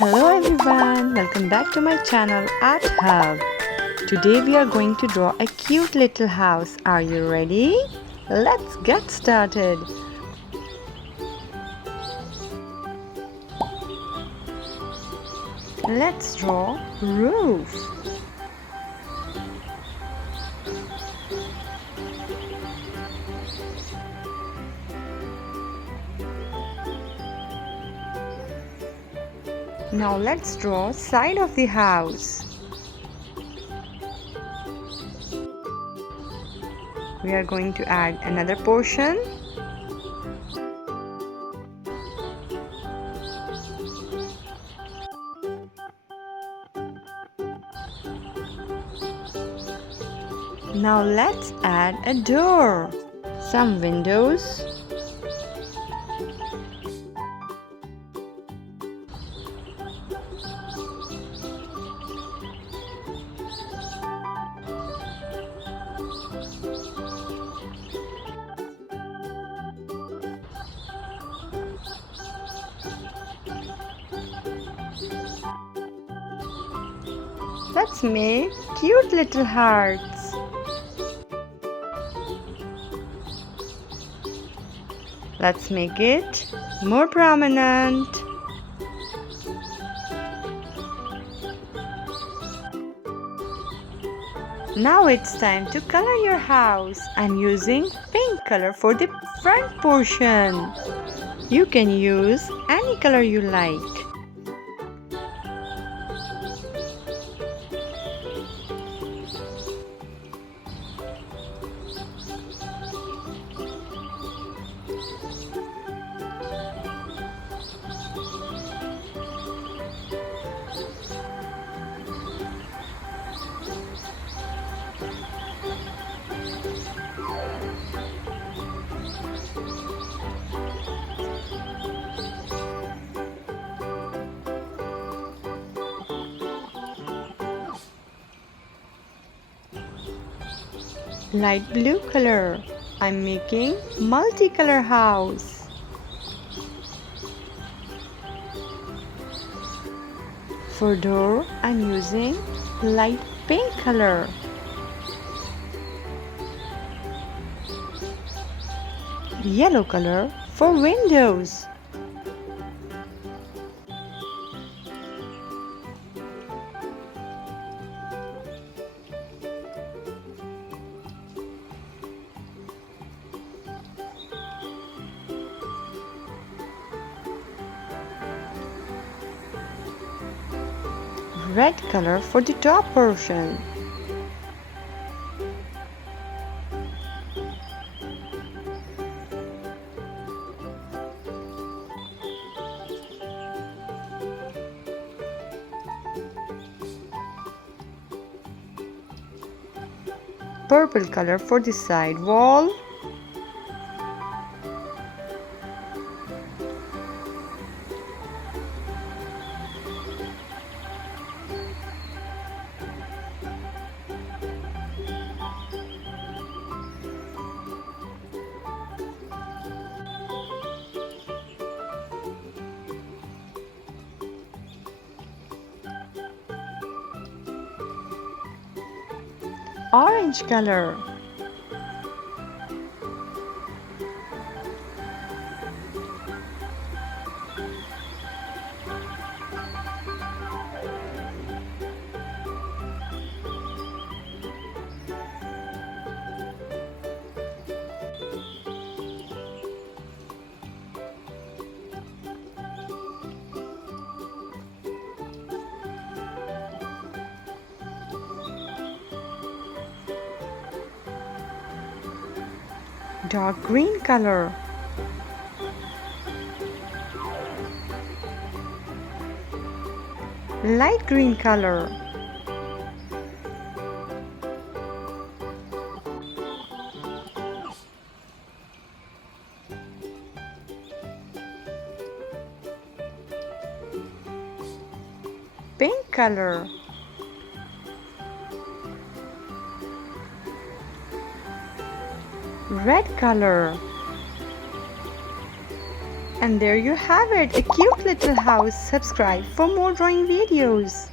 Hello everyone, welcome back to my channel Art Hub. Today we are going to draw a cute little house. Are you ready? Let's get started. Let's draw roof. Now let's draw side of the house. We are going to add another portion. Now let's add a door, some windows, let's make cute little hearts. Let's make it more prominent. Now it's time to color your house. I'm using pink color for the front portion. You can use any color you like. Light blue color. I'm making multicolor house. For door, I'm using light pink color. Yellow color for windows. Red color for the top portion. Purple color for the side wall. Orange color. Dark green color. Light green color. Pink color. Red color. And there you have it, a cute little house. Subscribe for more drawing videos.